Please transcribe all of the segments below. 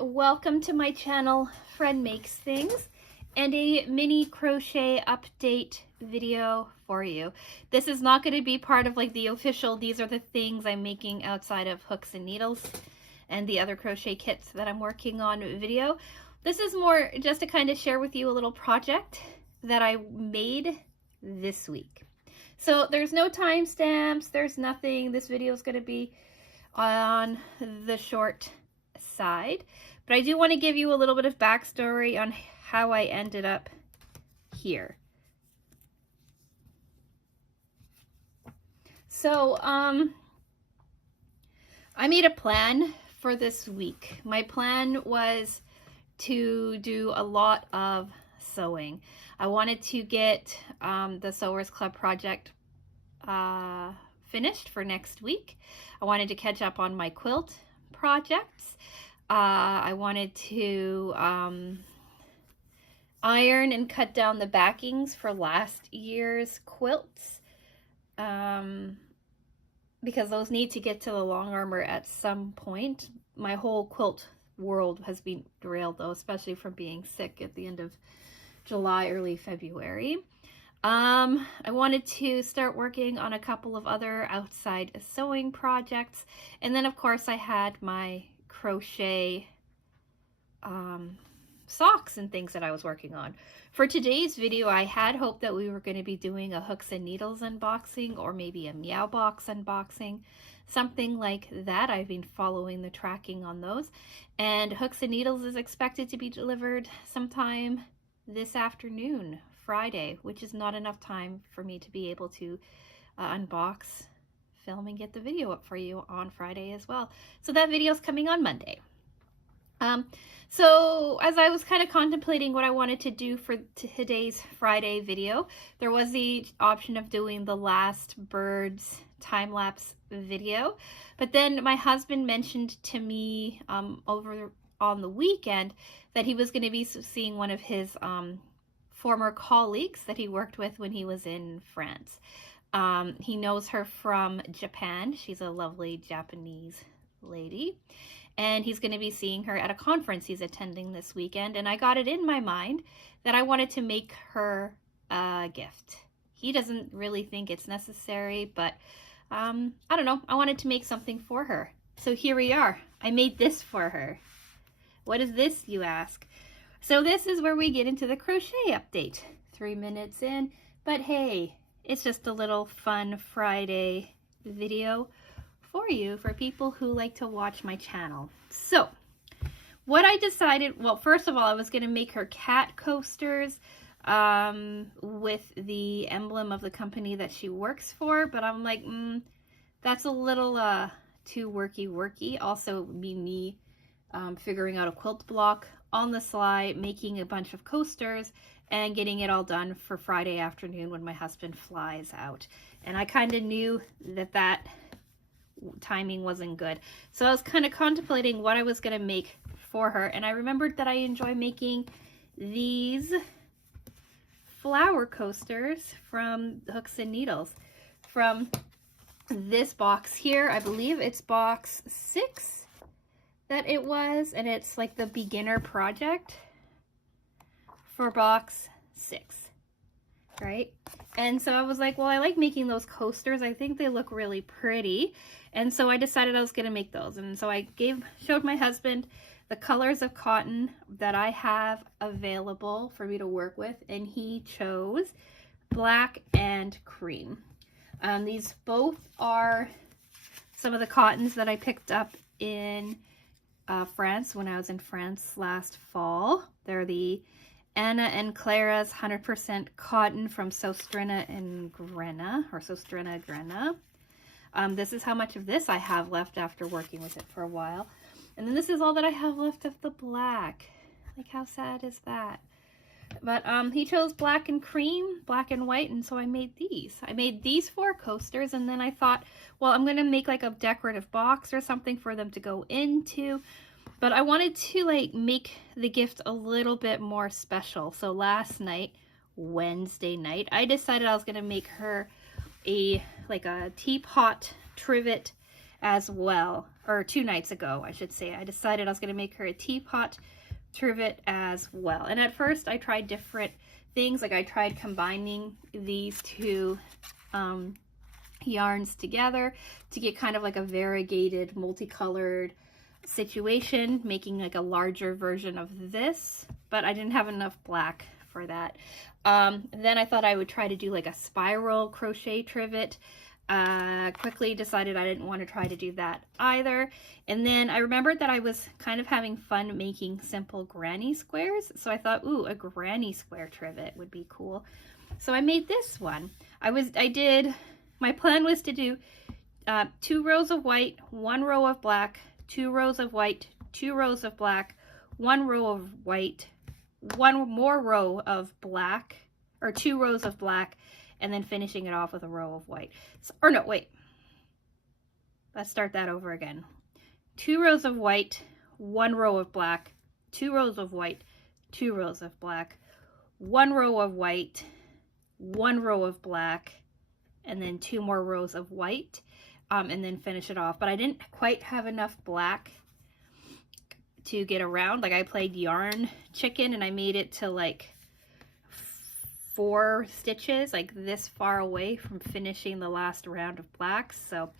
welcome to my channel, Friend Makes Things, and a mini crochet update video for you. This is not going to be part of like the official, these are the things I'm making outside of hooks and needles and the other crochet kits that I'm working on video. This is more just to kind of share with you a little project that I made this week. So there's no timestamps, there's nothing. This video is going to be on the short side, but I do want to give you a little bit of backstory on how I ended up here. So I made a plan for this week. My plan was to do a lot of sewing. I wanted to get the Sewers Club project finished for next week. I wanted to catch up on my quilt projects. I wanted to iron and cut down the backings for last year's quilts because those need to get to the long armor at some point. My whole quilt world has been derailed though, especially from being sick at the end of July, early February. I wanted to start working on a couple of other outside sewing projects, and then of course I had my crochet socks and things that I was working on. For today's video, I had hoped that we were going to be doing a hooks and needles unboxing or maybe a Meow Box unboxing, something like that. I've been following the tracking on those, and hooks and needles is expected to be delivered sometime this afternoon, Friday, which is not enough time for me to be able to unbox, film, and get the video up for you on Friday as well. So that video is coming on Monday. So as I was kind of contemplating what I wanted to do for today's Friday video, there was the option of doing the last birds time-lapse video, but then my husband mentioned to me over on the weekend that he was going to be seeing one of his former colleagues that he worked with when he was in France. He knows her from Japan. She's a lovely Japanese lady, and he's going to be seeing her at a conference he's attending this weekend, and I got it in my mind that I wanted to make her a gift. He doesn't really think it's necessary, but I don't know, I wanted to make something for her. So here we are. I made this for her. What is this, you ask? So this is where we get into the crochet update. 3 minutes in, but hey, it's just a little fun Friday video for you, for people who like to watch my channel. So what I decided, well, first of all, I was going to make her cat coasters with the emblem of the company that she works for, but I'm like, that's a little too worky. Also me figuring out a quilt block on the sly, making a bunch of coasters, and getting it all done for Friday afternoon when my husband flies out. And I kind of knew that timing wasn't good. So I was kind of contemplating what I was going to make for her, and I remembered that I enjoy making these flower coasters from Hooks and Needles. From this box here, I believe it's box 6 that it was, and it's like the beginner project for box 6, right? And so I was like, well, I like making those coasters. I think they look really pretty, and so I decided I was going to make those. And so I showed my husband the colors of cotton that I have available for me to work with, and he chose black and cream. These both are some of the cottons that I picked up in France when I was in France last fall. They're the Anna and Clara's 100% cotton from Sostrina and Grena, or Sostrina Grena. This is how much of this I have left after working with it for a while. And then this is all that I have left of the black. Like, how sad is that? But he chose black and cream, black and white, and so I made these. I made these 4 coasters, and then I thought, well, I'm going to make like a decorative box or something for them to go into. But I wanted to like make the gift a little bit more special. So last night, Wednesday night, I decided I was going to make her a teapot trivet as well, or 2 nights ago, I should say. I decided I was going to make her a teapot trivet as well. And at first I tried different things, like I tried combining these two yarns together to get kind of like a variegated, multicolored situation, making like a larger version of this, but I didn't have enough black for that. Then I thought I would try to do like a spiral crochet trivet. Quickly decided I didn't want to try to do that either. And then I remembered that I was kind of having fun making simple granny squares. So I thought, ooh, a granny square trivet would be cool. So I made this one. My plan was to do 2 rows of white, 1 row of black, 2 rows of white, 2 rows of black, 1 row of white, 1 more row of black, or 2 rows of black, and then finishing it off with a row of white. So, or no, wait. Let's start that over again. 2 rows of white, 1 row of black, 2 rows of white, 2 rows of black, 1 row of white, 1 row of black, and then 2 more rows of white, and then finish it off. But I didn't quite have enough black to get around. Like I played yarn chicken and I made it to like 4 stitches, like this far away from finishing the last round of black. So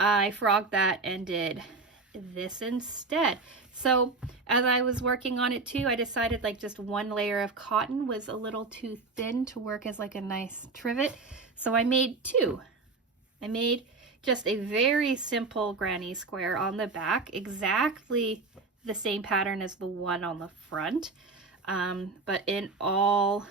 I frogged that and did this instead. So as I was working on it too, I decided like just 1 layer of cotton was a little too thin to work as like a nice trivet. So I made 2. I made just a very simple granny square on the back, exactly the same pattern as the one on the front, but in all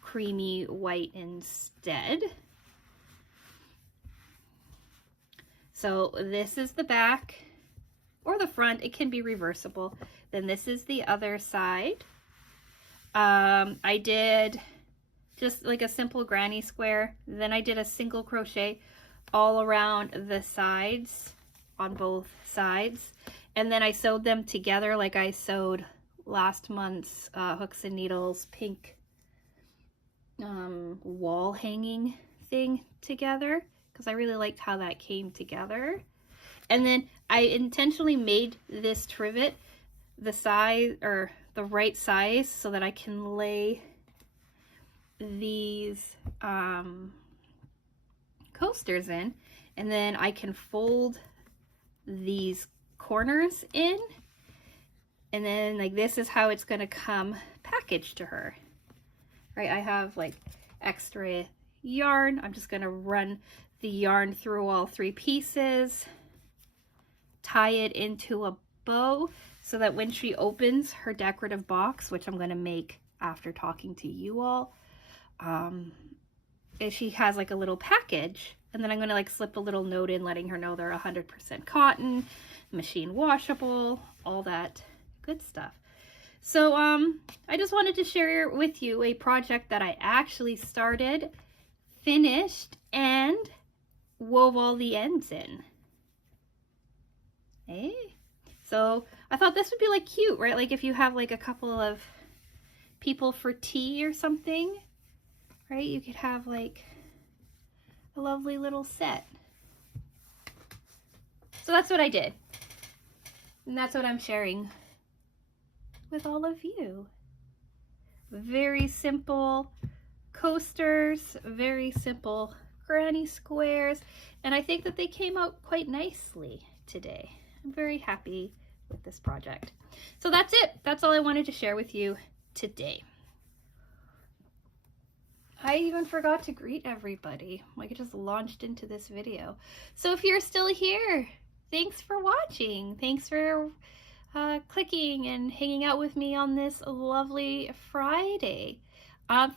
creamy white instead. So this is the back or the front. It can be reversible. Then this is the other side. I did just like a simple granny square. Then I did a single crochet all around the sides on both sides. And then I sewed them together like I sewed last month's Hooks and Needles pink wall hanging thing together, because I really liked how that came together. And then I intentionally made this trivet the size, or the right size, so that I can lay these coasters in, and then I can fold these corners in, and then like this is how it's going to come packaged to her. Right, I have like extra yarn. I'm just going to run the yarn through all 3 pieces, tie it into a bow so that when she opens her decorative box, which I'm going to make after talking to you all, she has like a little package, and then I'm going to like slip a little note in letting her know they're 100% cotton, machine washable, all that good stuff. So I just wanted to share with you a project that I actually started, finished, and wove all the ends in. Hey, so I thought this would be like cute, right? Like if you have like a couple of people for tea or something, right? You could have like a lovely little set. So that's what I did. And that's what I'm sharing with all of you. Very simple coasters, very simple granny squares, and I think that they came out quite nicely today. I'm very happy with this project. So that's it. That's all I wanted to share with you today. I even forgot to greet everybody. Like I just launched into this video. So if you're still here, thanks for watching. Thanks for clicking and hanging out with me on this lovely Friday.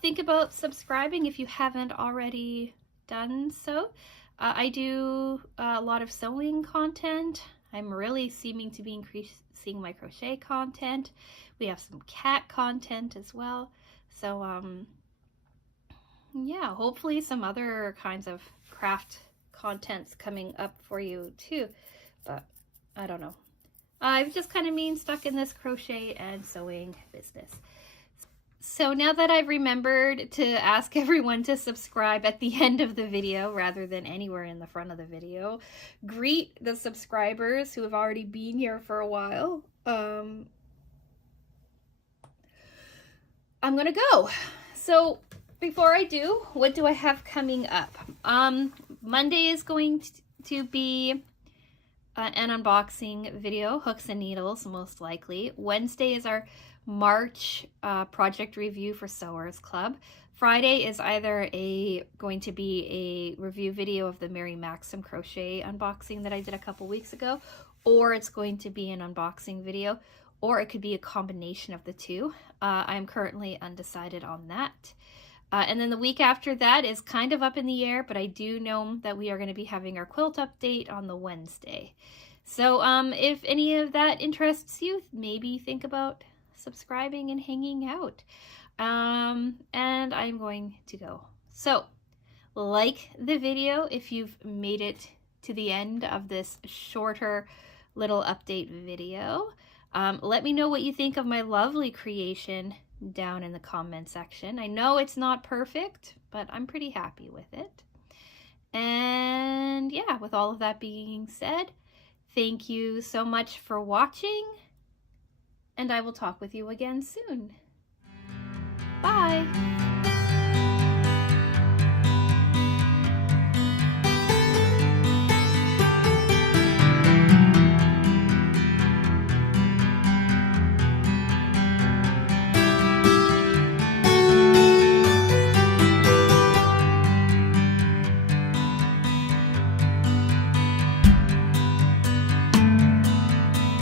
Think about subscribing if you haven't already done so. I do a lot of sewing content. I'm really seeming to be increasing my crochet content. We have some cat content as well. So yeah, hopefully some other kinds of craft content's coming up for you too, but I don't know. I've just kind of been stuck in this crochet and sewing business. So now that I've remembered to ask everyone to subscribe at the end of the video rather than anywhere in the front of the video, greet the subscribers who have already been here for a while. I'm gonna go. So before I do, what do I have coming up? Monday is going to be an unboxing video, hooks and needles most likely. Wednesday is our March project review for Sewers Club. Friday is either going to be a review video of the Mary Maxim crochet unboxing that I did a couple weeks ago, or it's going to be an unboxing video, or it could be a combination of the two. I'm currently undecided on that. And then the week after that is kind of up in the air, but I do know that we are going to be having our quilt update on the Wednesday. So if any of that interests you, maybe think about subscribing and hanging out. And I'm going to go. So like the video if you've made it to the end of this shorter little update video. Let me know what you think of my lovely creation down in the comment section. I know it's not perfect, but I'm pretty happy with it. And yeah, with all of that being said, thank you so much for watching, and I will talk with you again soon. Bye!